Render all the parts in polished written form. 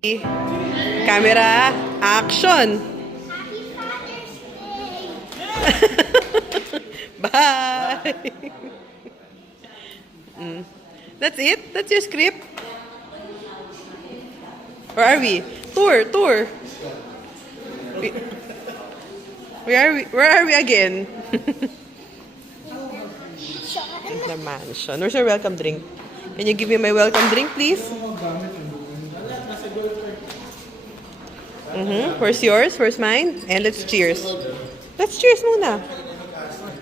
Camera, action! Happy Father's Day! Bye! That's it? That's your script? Where are we? Tour! Where are we again? In the mansion. Where's your welcome drink? Can you give me my welcome drink, please? Where's yours? Where's mine? And let's cheers. Let's cheers muna.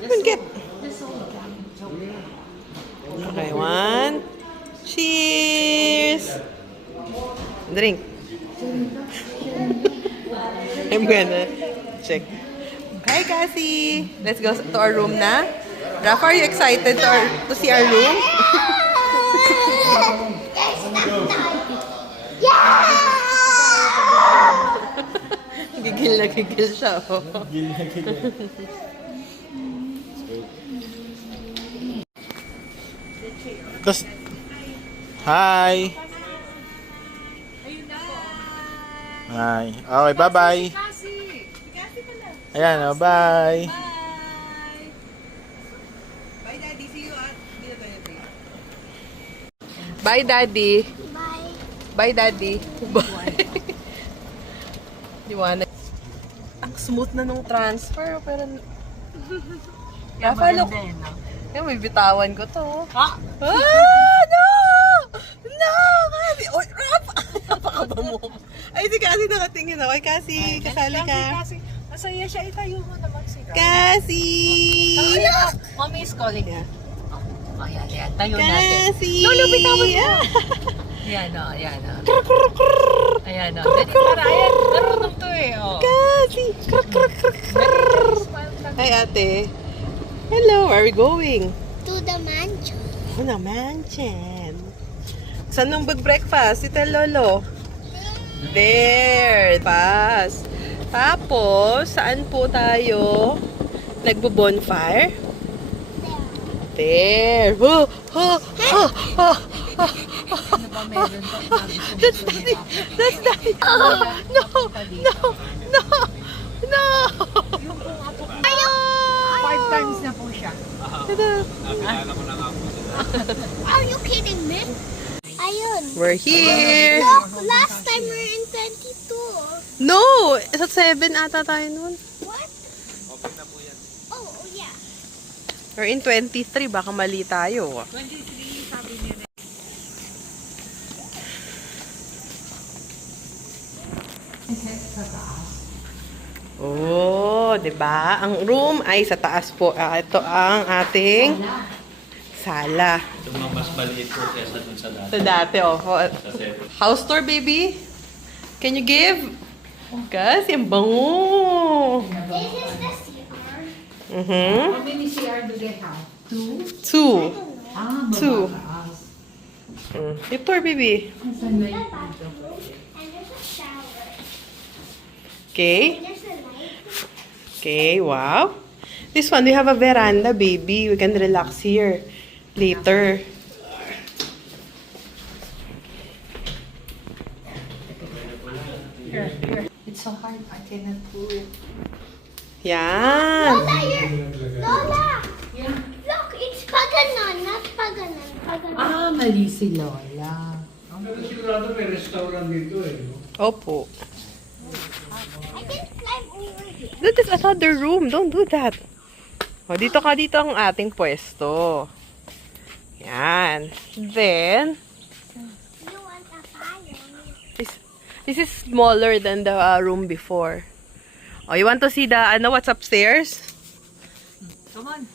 Come on, get. Okay, one. Cheers. Drink. I'm gonna check. Hi, Cassie. Let's go to our room na. Rafa, are you excited to see our room? Gigil na gigil siya. Oh. Tapos, hi! Hi. Okay, bye-bye. Ayan, oh, bye. Bye, Daddy. See you at Bye, Daddy. Bye. Bye, Daddy. Bye. Liwanag. Ang smooth na nung transfer, pero... Rafa, look. Yan, may bitawan ko to. Ah! No! No! Kasi, oy, Rafa! Napakaba mo. Ay, si Cassie nakatingin ako. Ay, Cassie, kasali ka. Kasi masaya siya. Itayo mo naman sila. Cassie! Mommy is calling. Yeah. Oh, yan. Tayo natin. Cassie! Lolo, bitawan mo. Yeah. Ayan o. Ayan o. Ayan, marunong to eh. Oh. Cassie! Hi, ate. Hello, where are we going? To the mansion. Oh, na mansion. Saan nung breakfast? Ito, Lolo. There. Pass. Tapos, saan po tayo nagbo-bonfire? There. Oh, oh, oh, oh. Ano ba meron to? That's Daddy. That's Daddy. Oh, no, no. Yung kung apo ko. 5 times na po siya. Are you kidding me? Ayun. We're here. Look, last time we were in 22. No! Sa 7 ata tayo nun. What? Oh, yeah. We're in 23. Baka mali tayo. 23 sabi niya na. Oh, 'di ba? Ang room ay sa taas po. Ito ang ating sala. Ito mga mas maliit po kesa dun sa dati. Sa dati, oh. Sa seven. House tour, baby. Can you give? Kasi ang bango. This is the CR. How many CR do they have? 2? 2. Ah, Two. mababa. Yung tour, baby. Saan na The yun? bathroom. And there's a shower. Okay. There's a light. Okay, wow. This one, we have a veranda, baby. We can relax here later. It's so hard. I cannot pull it. Yan. Lola! Yeah. Look, it's paganon, not paganon. Paganon. Ah, mali si Lola. Pero sigurado may restaurant dito eh. No? Opo. I can climb over here. That is another room. Don't do that. O, dito ang ating pwesto. Yan. Then, You want a fire? this is smaller than the room before. Oh, you want to see the, what's upstairs? Come on.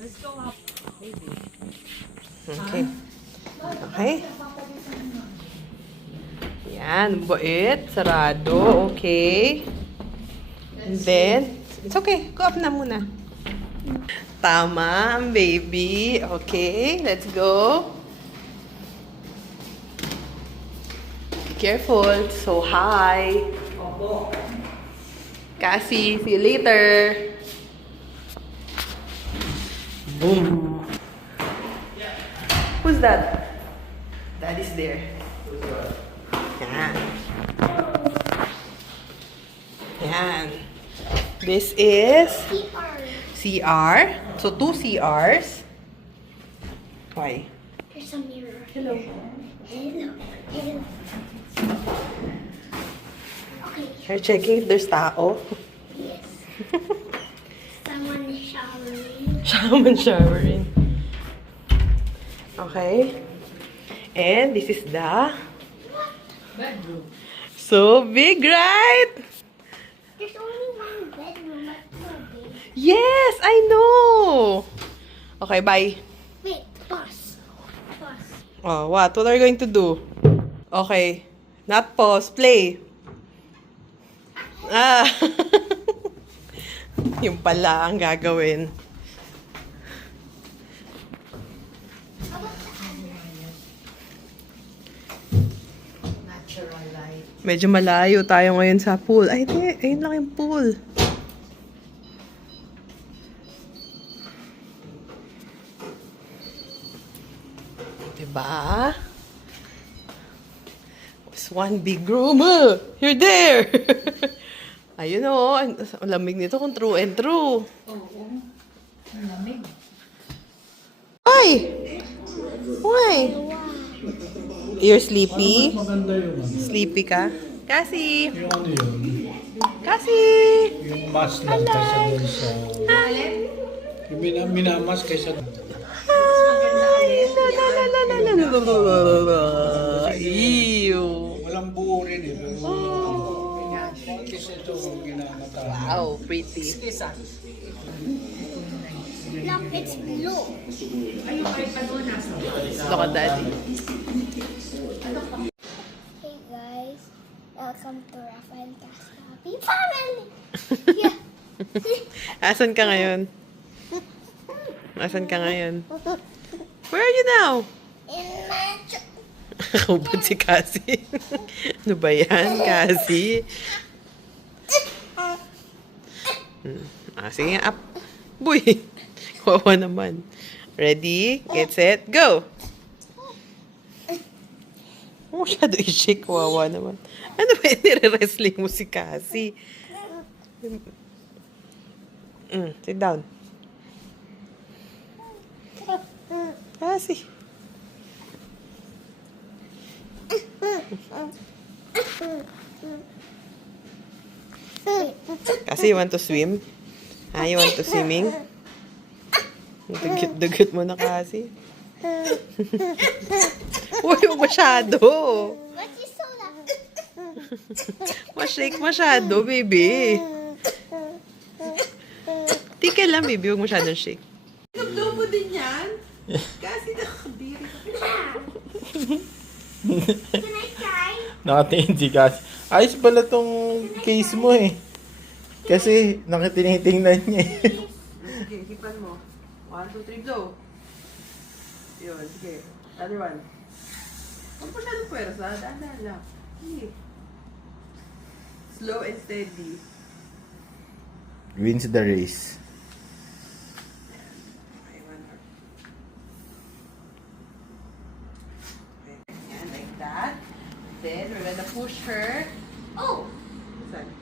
Let's go up. Baby. Okay. Okay. Yan, bait, sarado, okay. And then, it's okay, go up na muna. Tama, baby. Okay, let's go. Be careful, it's so high. Cassie, see you later. Boom. Who's that? Daddy's there. Yan. Ayan. This is CR. CR. So, 2 CRs. Why? Here's a mirror. Hello. Hello. Hello. Okay. You're checking if there's tao. Yes. Someone is showering. Shaman showering. Okay. And this is the Bedroom. so big, right? There's only one bedroom, but so big. Yes, I know. Okay, bye. Wait, pause. Pause. Oh, what? What are you going to do? Okay. Not pause. Play. Ah. Yung pala ang gagawin. Natural light. Medyo malayo tayo ngayon sa pool. Ay, di. Ayun lang yung pool. Diba? It's one big room. You're there! Ayun o. Ang lamig nito kung true and true. Oo. Ang lamig. Why? Why? You're sleepy? Maganda yung ano. Sleepy ka? Kasi. Yung ano yun. Kasi. Yung mask lang kaysa dun sa... Yung minamas kaysa dun. Ew. Walang buo rin eh. Pero... Kasi ito ginamata. Wow, pretty. Kisa. Look, it's blue. Look at daddy. Hey guys, welcome to Rafael Castro Happy Family. Yeah. Asan ka ngayon? Asan ka ngayon? Where are you now? In my Nakakubad si Cassie. Ano ba yan, Cassie? Sige nga, up. Boy, kawawa naman. Ready, get set, go! Masyado i-shake, kawawa naman. Ano ba yan, nire-wrestling mo si Cassie? Sit down. Cassie. Kasi you want to swim? Ah, you want to swimming? Dugot mo na kasi. Uy, huwag masyado. What you saw that? Mashake masyado, baby. Tika lang, baby. Huwag masyadong shake. Nagdaw mo din yan? Kasi nakabiri ka. Can I try? Nakatingin si Cassie. Ayos pala tong case mo eh. Kasi nakatinitingnan niya eh. Sige, hipan mo. 1, 2, 3, blow. Yun, sige. Other one. Huwag masyadong pwersa. Dahan-dahan lang. Sige. Slow and steady. Wins the race. Okay, one more. Okay, yan, like that. Then, we're gonna push her. Oh! Saan?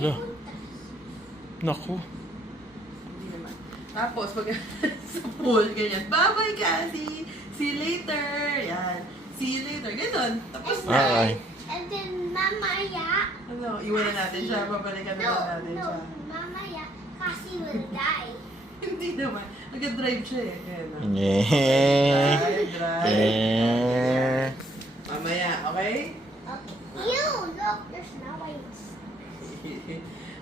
Ano? Naku. Hindi naman. Tapos, pag sa pool, ganyan. Bye-bye, Cassie! See you later! Yan. See you later. Ganon. Tapos na. Okay. And then mamaya, Ano, iwanan natin siya. Babalikan na lang natin no, siya. mamaya, Cassie will die. Hindi naman. Nag-drive siya eh. Kaya na. Yeah. Drive. Yeah. Mamaya, okay? Okay. Ew, look, there's noise.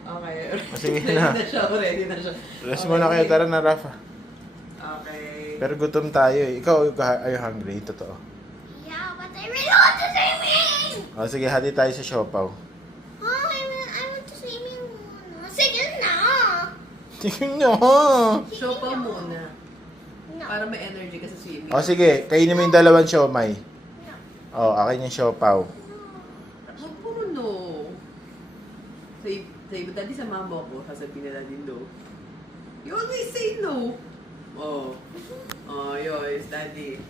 Okay. Sige Ready na. na siya. Ready na siya. Rest Okay, muna kayo. sige. Tara na, Rafa. Okay. Pero gutom tayo eh. Ikaw, are you hungry? Totoo. Yeah, but I really want to swimming! O sige, hati tayo sa siopaw. Oh, I want to swimming. Sige na! Tingnan nyo. Show pa muna. No. Para may energy ka sa swimming. O sige, kainin mo yung dalawang siomay. No. O, akin yung siopaw. Huwag puro no. Say, dati sa mama ko, sasabihin na natin no. You always say no. Oh. Oh, yours, daddy.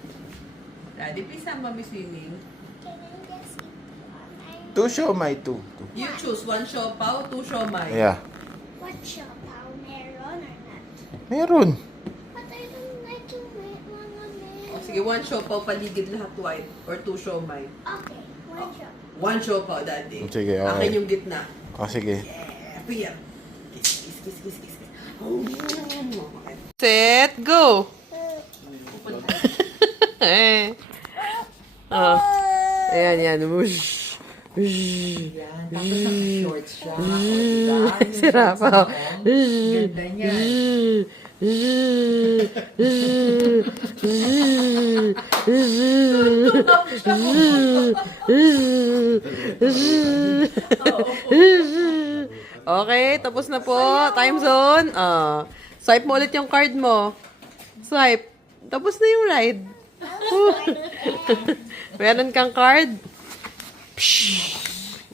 Daddy, please sama me swimming. Can I just eat one? 2 siomai, 2. You choose 1 siopaw, 2 siomai. Yeah. What siopaw? Meron or not? Meron. But I don't like to make mga meron. Sige, 1 siopaw paligid lahat white or 2 siomai. Okay, one siopaw. 1 siopaw, daddy. Sige, okay. Akin yung gitna. O, sige. Yeah, here. Kiss, kiss, kiss, kiss, kiss. Set, go! Eh. Oh. Ayan, yan. Whoosh. Whoosh. Shorts siya. Si Rafa. Ganda niya. Okay, tapos na po. Time zone. Swipe mo ulit yung card mo. Swipe. Tapos na yung ride. Meron kang card. Psh!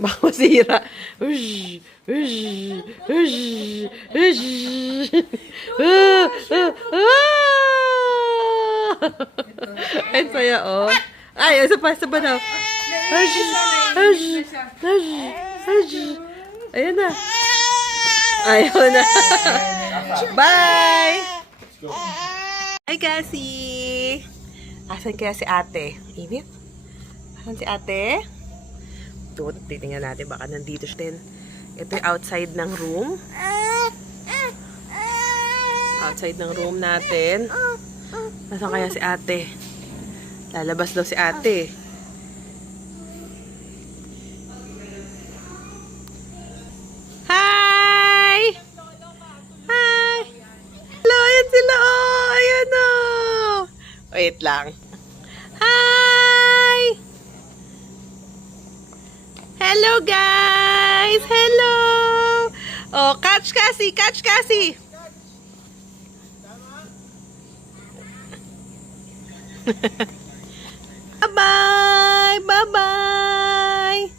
Baka masira. Ush! Ush! Ush! Ush! Ay, saya, oh. Ay, isa pa daw. Ush! Ush! Ush! Ush! Ayan na. Ayaw na. Bye! Hi, Cassie! Asan kaya si ate? Init? Asan si ate? Ito, titingnan natin. Baka nandito siya din. Ito yung outside ng room. Outside ng room natin. Nasaan kaya si ate? Lalabas daw si ate. Hi! Hi! Hello, ayan sila. Oh, ayan oh. Wait lang. Hi! Hello, guys! Hello! Oh, catch Cassie! Catch Cassie! Bye-bye! Bye-bye!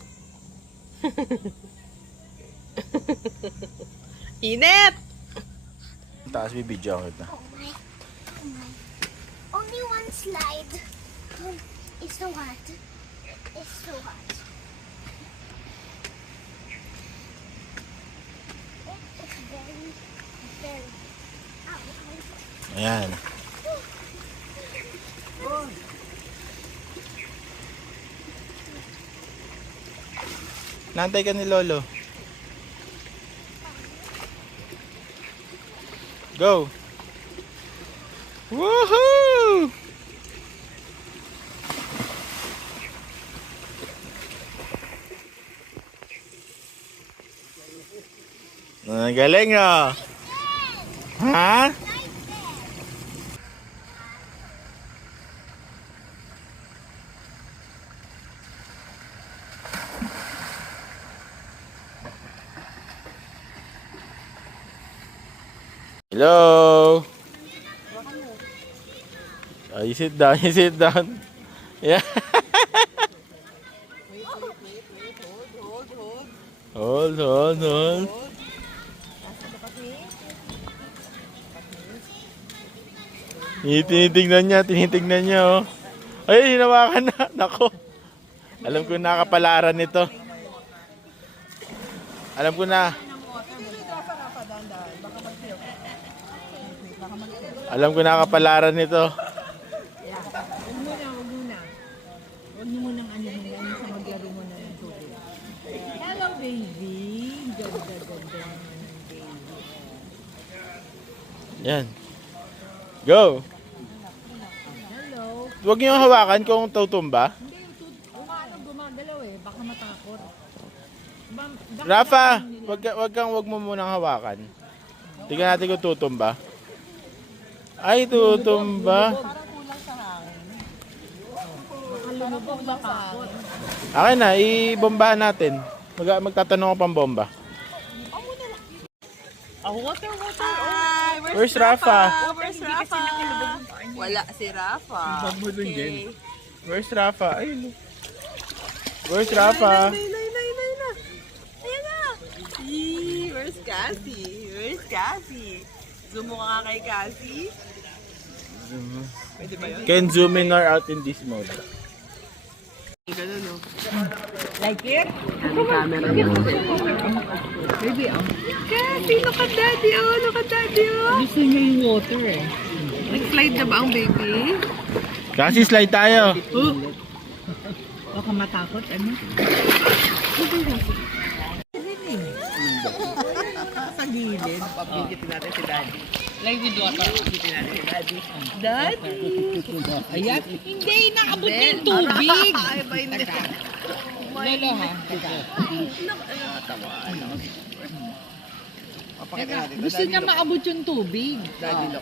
Init! Taas bibidyo kita. Only one slide. It's so hot. It's so hot. It's very, very. Ow. Ayan. Nantay ka ni Lolo. Go! Woohoo! Galing ah! Ha? Hello. Oh, you sit down. You sit down. Yeah. Hold. Tinitingnan niya, oh. Ay, hinawakan na. Nako. Alam ko nakapalaran nito. Alam ko na. Alam ko nakapalaran nito. Huwag mo munang ano sa maglaro mo na ng tubig. Hello, baby. Ganda. Yan. Go. Hello. Huwag niyo hawakan kung tutumba. Hindi, gumagalaw eh. Baka matakot. Rafa, wag mo munang hawakan. Tingnan natin kung tutumba. Ay, tutumba. Lumubog baka. Akin na, ibombahan natin. Magtatanong ako pang bomba. Water. Where's Rafa? Where's Rafa? Wala si Rafa. Okay. Where's Rafa? Ay, where's Rafa? Ayan na. Where's Cassie? Zoom mo ka kay Cassie. Pwede ba yun? Can zoom in or out in this mode. Ganun, no? Like it? Ang camera niya. Baby, Kasi, look at daddy, oh. Look at daddy, oh. gusto niya yung water eh. Nag-slide na ba ang baby? Kasi slide tayo. Baka matakot, ano? Sa gilid. Pabigitin natin si daddy. Like with water. Pabigitin natin si daddy. Daddy! Ayan. Hindi, naabot niya yung tubig. Ay, ba hindi? Lolo ha? Teka. Papakita Teka, natin. gusto niya maabot yung tubig. Daddy, look.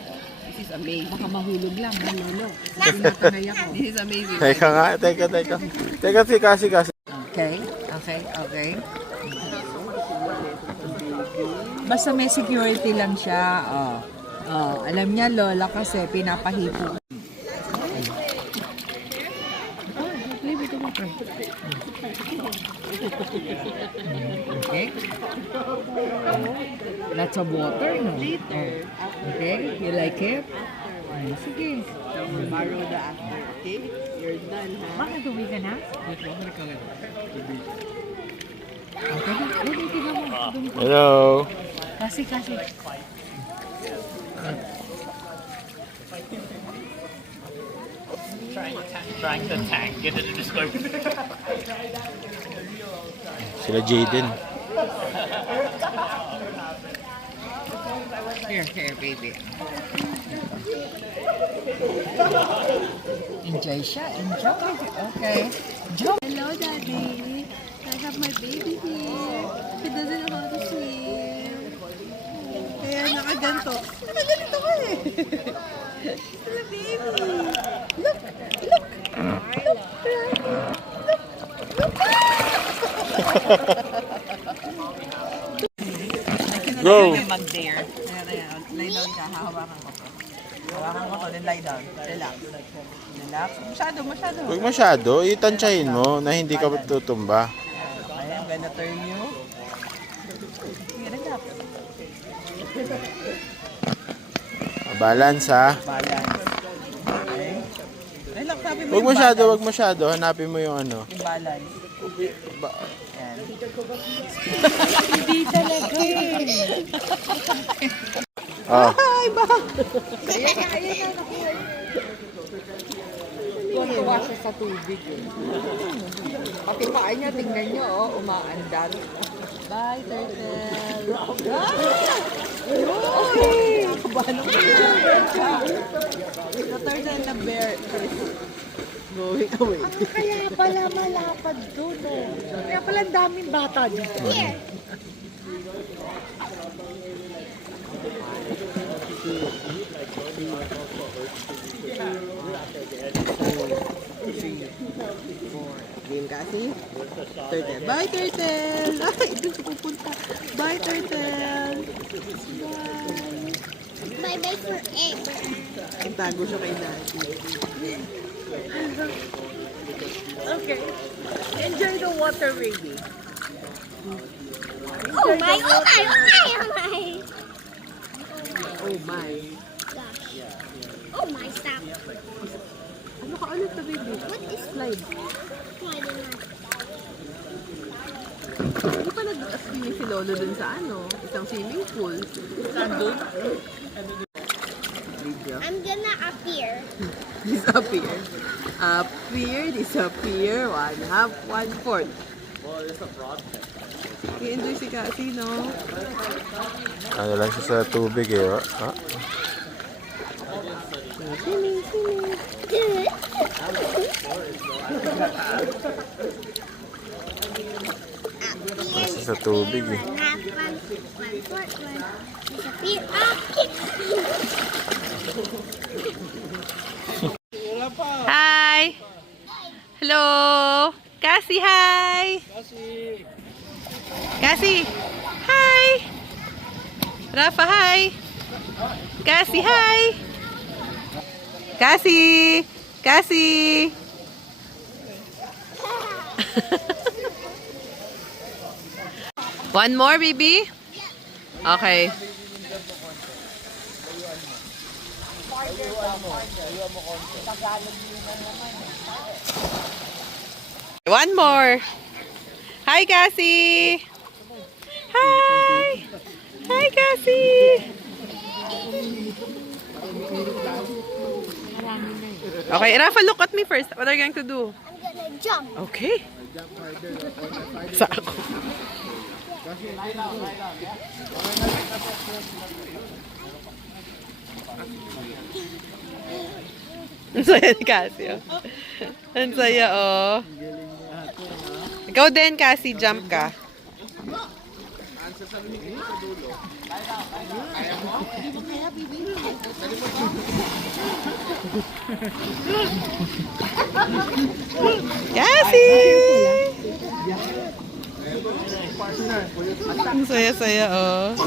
This is amazing. Baka mahulog lang, ha, Lolo. Tinatanay ako. This is amazing. Teka nga, teka. Teka si kasi. Okay. Basta may security lang siya. Alam niya, Lola, kasi pinapahipo. Okay. Lots of water, no? Okay, you like it? Sige. Tomorrow the after, okay? You're done, ha? Bakit uwi ka na? Hello. Kasi. Trying to tank, get it in the scope. Sila Jaden. Here, baby. Enjoy siya, enjoy. Okay. Jump. Hello, daddy. I have my baby here. He doesn't know how to swim. Kaya nakaganto. Nakaganto ko eh. Hello, baby. Look. Go. Mag-dare. Ayan. Lay down ka. Hahawakan ko to. Hawakan ko to. Then lie down. Relax. Masyado. Huwag masyado, itansyahin mo na hindi ka tutumba. Okay, I'm gonna turn you. Sige, relax. Balance ha. Balance. Okay. Relax, sabi mo Huwag yung masyado, balance. huwag masyado. Hanapin mo yung ano. Yung balance. Yan. Hindi talaga eh. Oh. Tuwa siya sa tubig eh. Pati paa niya, tingnan niyo oh, umaandar. Bye, turtle. Okay. The turtle and the bear. Going away. Kaya pala malapad doon oh. Kaya pala ang daming bata dito. Game kasi. Turtle. Bye, turtle. Ay, doon siya pupunta. Bye, turtle. Bye. Bye for egg. Tago siya kay daddy. Okay. Enjoy the water, baby. Oh my. Oh my. Gosh. Oh my, stop. Ano ka ulit na, baby? What is Slide. sliding on? Hindi pa nag-swimming si Lolo dun sa isang swimming pool. Saan dun? I'm gonna appear. Disappear. Appear, disappear. 1/2, 1/4. I-enjoy si Cassie, no? Ano lang siya sa tubig eh. Ha? Swimming. Nasa sa tubig eh. 1/2, 1/4, disappear. Hi! Hello! Cassie, hi! Cassie! Hi! Rafa, hi! Cassie, hi! Cassie! Cassie! One more, baby? Okay. One more. Hi, Cassie! Hi! Hi, Cassie! Okay, Rafa, look at me first. What are you going to do? I'm gonna jump. Okay. Sa ako. Ang saya ni Cassie, oh. Ang saya, oh. Ikaw din, Cassie. Jump ka. Cassie! Ang saya-saya, oh.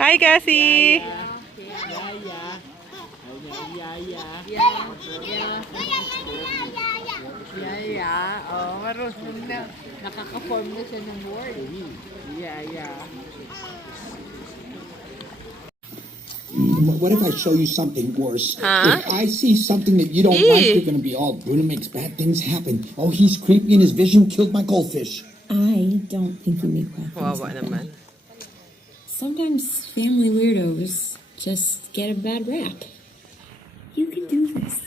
Hi, Cassie! Yeah. Oh, marunong na. Nakaka-form na siya ng word. Yeah. What if I show you something worse? Huh? If I see something that you don't like, Ew. you're gonna be all Bruno makes bad things happen. Oh, he's creepy and his vision killed my goldfish. I don't think you make bad things Wawa happen. naman. Sometimes family weirdos just get a bad rap. You can do this.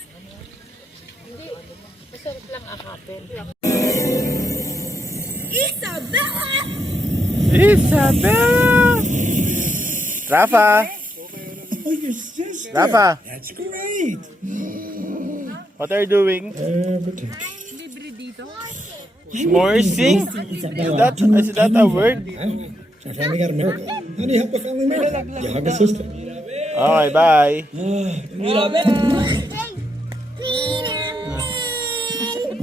Isabella! Rafa! Oh, your sister. Rafa! That's great. What are you doing? Smorsing? Is that a word? So our family got a miracle. How do you help a family miracle? You hug a sister. Okay, bye.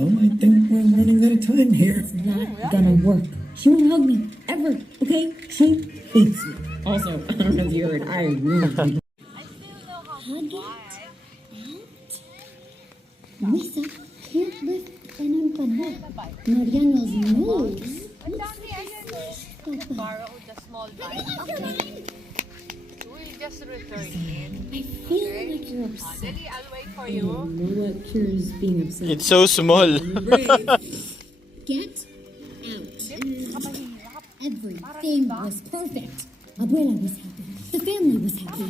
Oh, I think we're running out of time here. Not gonna work. She won't hug me ever. Okay? She hates me. Also, I don't know if you heard. I really hug it. Lisa can't lift an empanada. Mariano's nose. Borrow the small bag. We'll just return it. I feel like you're upset. Daddy, I'll wait for I you. know what cures being upset. It's so small. Get out. Everything was perfect. Abuela was happy. The family was happy.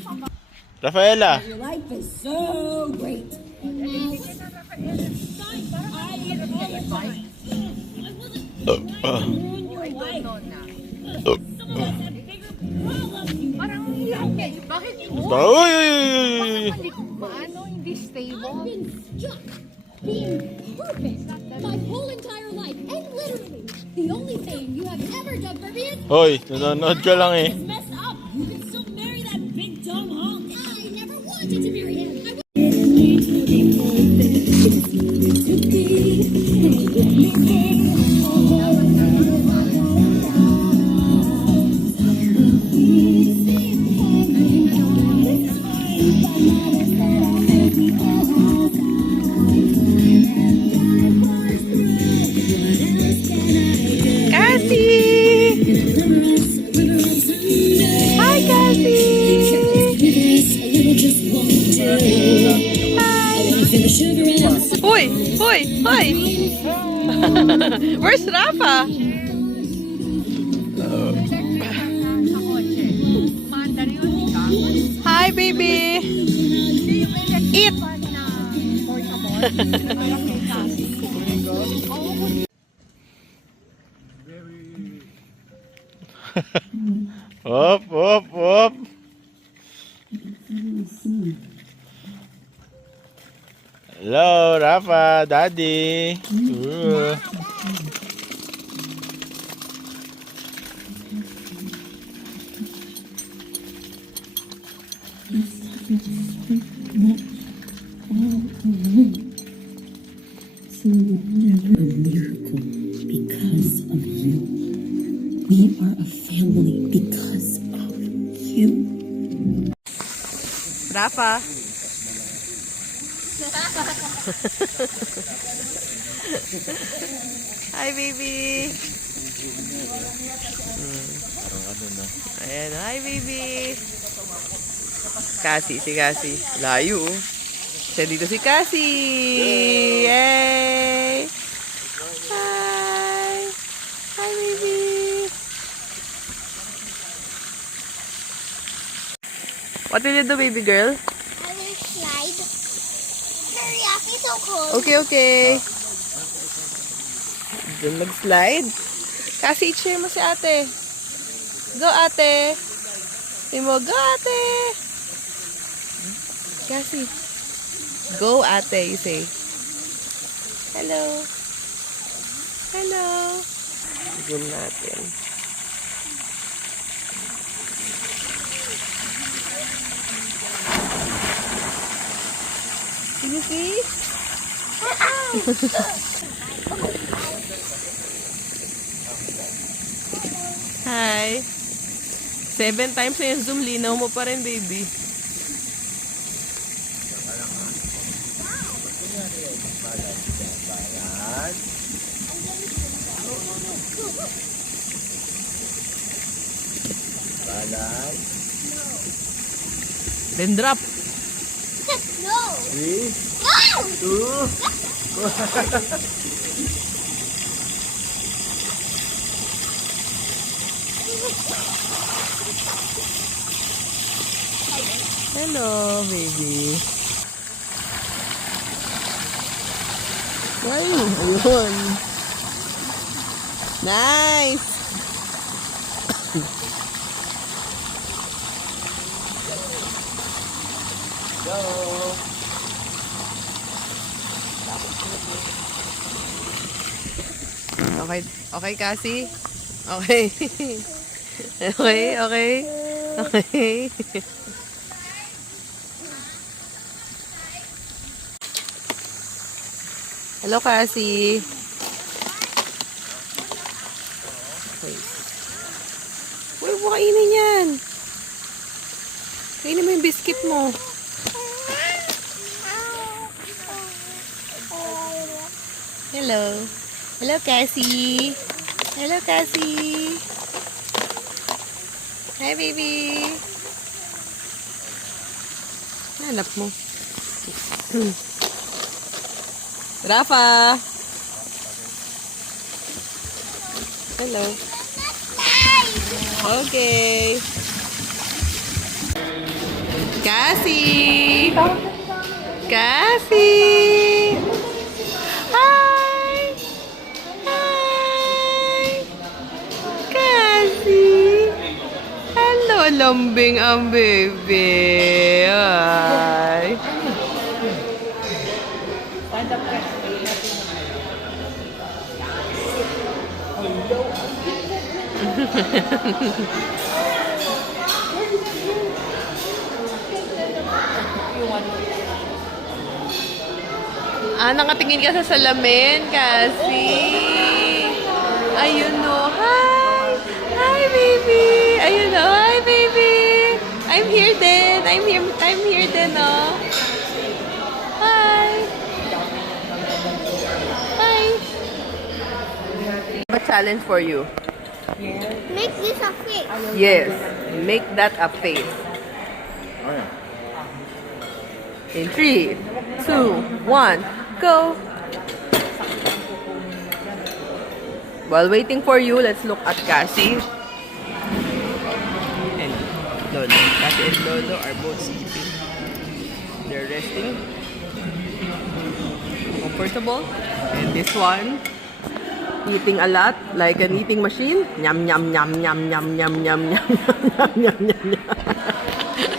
Rafaela! Your life is so great. Bakit Uy! paano hindi stable? Stuck being perfect my whole entire life. And literally, the only thing you have ever done for me is Hoy, nanonood ka lang eh. messed up. You can still marry that big dumb hunk. I never wanted to marry him. Cassie! Hi, Cassie! Hoy! Hoy! Hoy! Where's Rafa? Hi, baby! Eat! Op, op, op. Hello, Rafa, Daddy. Ooh. Rafa. Hi, baby. Parang ano na. Ayan, hi, baby. Si Cassie. Layo. Siya dito si Cassie. Yay! Hi. Hi, baby. What will you do, baby girl? I will slide. Hurry up, it's so cold. Okay. Doon mag-slide. Kasi i-cheer mo si ate. Go, ate. Say mo, go, ate. Kasi. Go, ate, you say. Hello. Hello. Zoom natin. Can you see? Hi. 7 times na yung zoom, linaw mo pa rin, baby. Then drop. No. Three, No. two, Hello, baby. Ayun. Nice. Okay, okay, Cassie? Okay. Okay. Hello, Cassie. Okay. Uy, huwag kainin yan. Kainin mo yung biscuit mo. Hello. Hello, Cassie. Hello, Cassie. Hi, baby. Hanap mo. Rafa. Hello. Okay. Cassie. Cassie. Hi. Hi. Cassie. Hello, lambing ang baby. Hi. Nakatingin ka sa salamin kasi. Ayun no. Hi. Hi, baby. Ayun no. Hi, baby. I'm here din. I'm here din, no. Hi. Hi. I have a challenge for you. Make this a face. Yes. Make that a face. Oh, yeah. In 3, 2, 1, go! While waiting for you, let's look at Cassie and Lolo. Cassie and Lolo are both sleeping. They're resting. Comfortable. And this one, eating a lot, like an eating machine. Nyam, nyam, nyam, nyam, nyam, nyam, nyam, nyam, nyam, nyam, nyam, nyam.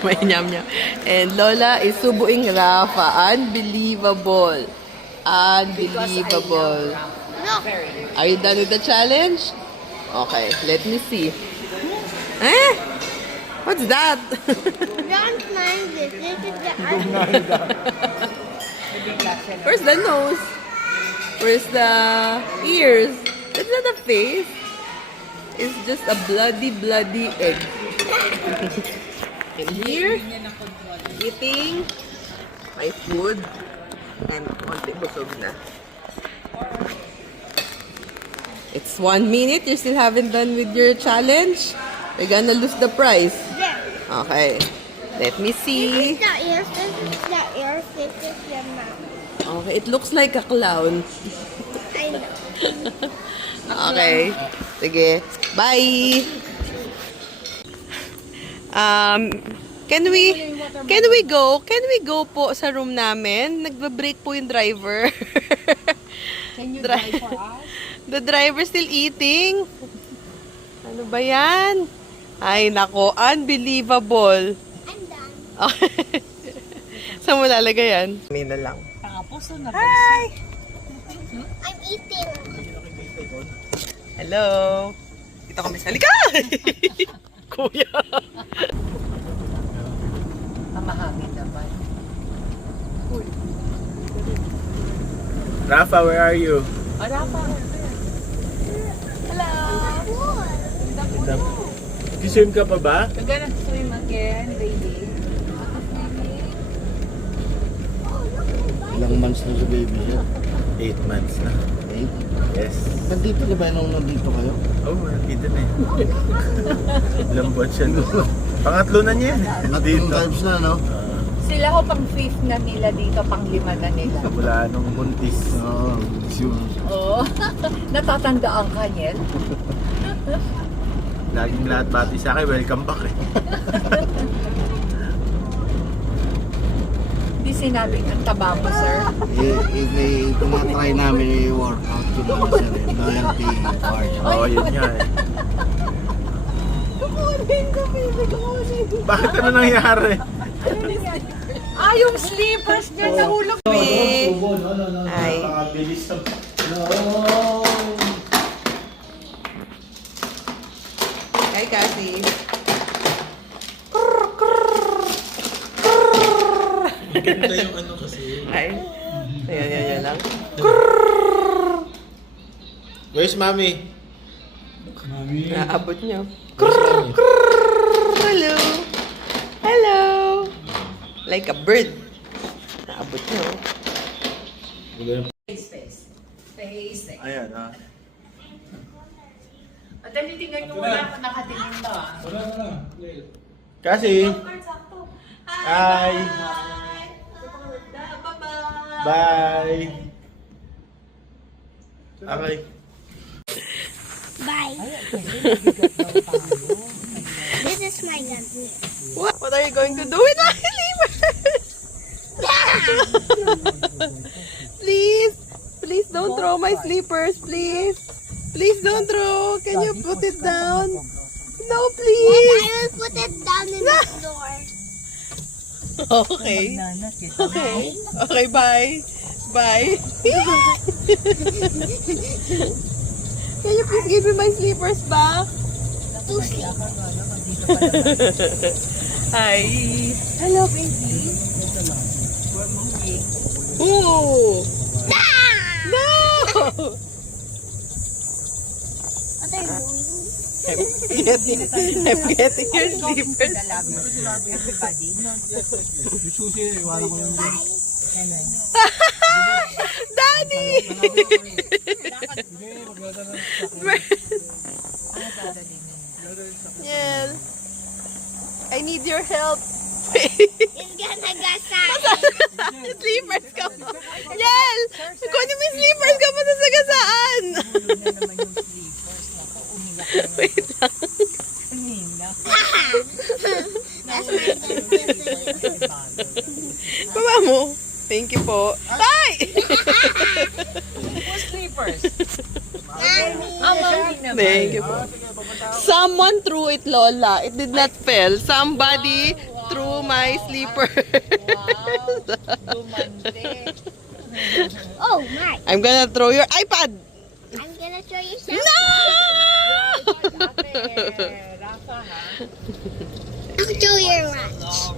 May nyam nyam. And Lola is subuing Rafa. Unbelievable. Unbelievable. No. Are you done with the challenge? Okay, let me see. Eh? What's that? Don't mind this. This is the eye. Where's the nose? Where's the ears? That's not a face. It's just a bloody egg. And here, eating my food and konti busog na. It's 1 minute. You still haven't done with your challenge? You're gonna lose the prize. Okay. Let me see. The ear, this is the ear, this is your mouth. Okay, it looks like a clown. I know. Okay. Sige. Bye. Can we go po sa room namin? Nagbe-break po yung driver. Can you drive for us? The driver still eating. Ano ba yan? Ay, nako. Unbelievable. I'm done. Okay. Saan mo lalagay yan? Nina lang. Tapos, na Hi! I'm eating. Hello! Dito kami sa likod! Kuya! Mamahami naman. Rafa, where are you? Wala pa. Kiswim ka pa ba? We're gonna swim again, baby. Ilang months na si baby siya? 8 months na. 8? Yes. Nandito na ba nung nandito kayo? Oh, nakita na eh. Ilang buwan siya. Pangatlo na niya. Tatlong times na, no? Sila ho pang 5th na nila dito, pang 5 na nila. Mula nung buntis. Oo, sure. Oo. Natatandaan ka niyan. Laging lahat bati sa akin, welcome back eh. Hindi sinabing ang taba mo, sir. Tinatry namin i-workout ko naman siya rin. Loyalty part. Oo, yun nga eh. Kukunin ko, baby. Kukunin. Bakit ano nangyari? Ah, yung slippers niya nahulog. Hi. Nakabilis na. Hi, Cassie. Ganda yung ano kasi. Hi. Ayan lang. Where's mommy? Mami. Naabot niyo. Where's mommy? Hello. Hello. Like a bird. Naabot niyo. Face. Ayan ah. At tingnan nyo wala ako nakatingin to, ah. Wala na. Kasi. Hi. Bye. Okay. Bye. This is my gun. What are you going to do with my slippers? Please don't throw my slippers, please. Please don't throw. Can you put it down? No, I please. will put it down in the floor. Okay. Okay, bye. Bye. Can you please give me my slippers back? Hi. Hello, baby. Ooh. No! What are you doing? I'm getting your slippers. Everybody. Yung susi, iwanan ko yung Daddy! Yel, I need your help. It's gonna get sad. Slippers ka mo. Yel! Kunin mo yung slippers ka mo sa sagasaan. Wait lang. That's my gun. Baba mo. Thank you po. Bye! Slippers. Thank you po. Someone threw it, Lola. It did not fell. Somebody threw my slipper. Oh my. I'm gonna throw your iPad. I'm gonna show you something. No! I'll show your lunch.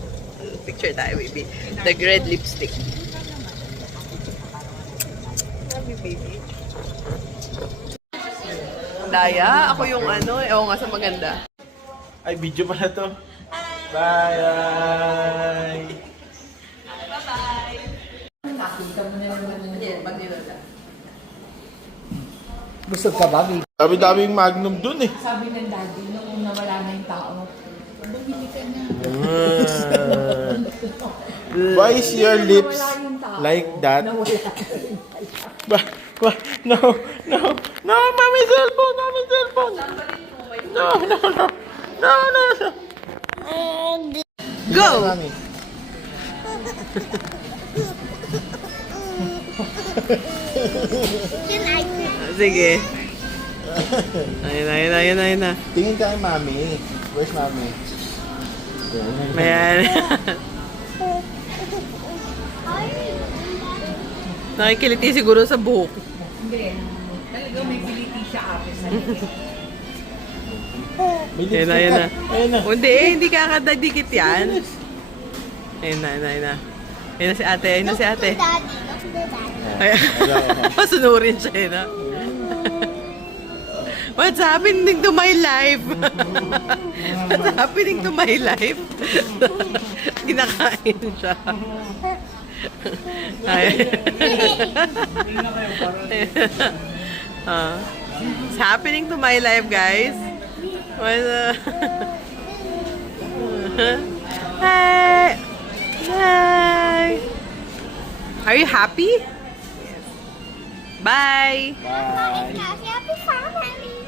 Picture tayo, baby. The red lipstick. Love you, baby. Daya, ako yung ano, ewan nga sa maganda. Ay, video pala to. Bye! Gusto ka ba? Dami-daming Magnum dun eh. Sabi ng daddy, nung nawala na yung tao, bumili ka na. Why is your lips like that? No, mami cellphone, mami cellphone. No. Go! Mami. Sige. Ayun na. Tingin ka kay mami. Where's mami? Ayan. Nakikiliti siguro sa buhok. Hindi. Talagang may biliti siya ate sa Bilis Ayun na. Ayun na. Hindi kakadadikit yan. Ayun na. Ayun na si ate. Daddy, look the daddy. Ay, masunurin siya eh, no? What's happening to my life? What's happening to my life? Kinakain siya. Ay. It's happening to my life, guys. Hi! Hi! Are you happy? Bye! Happy family.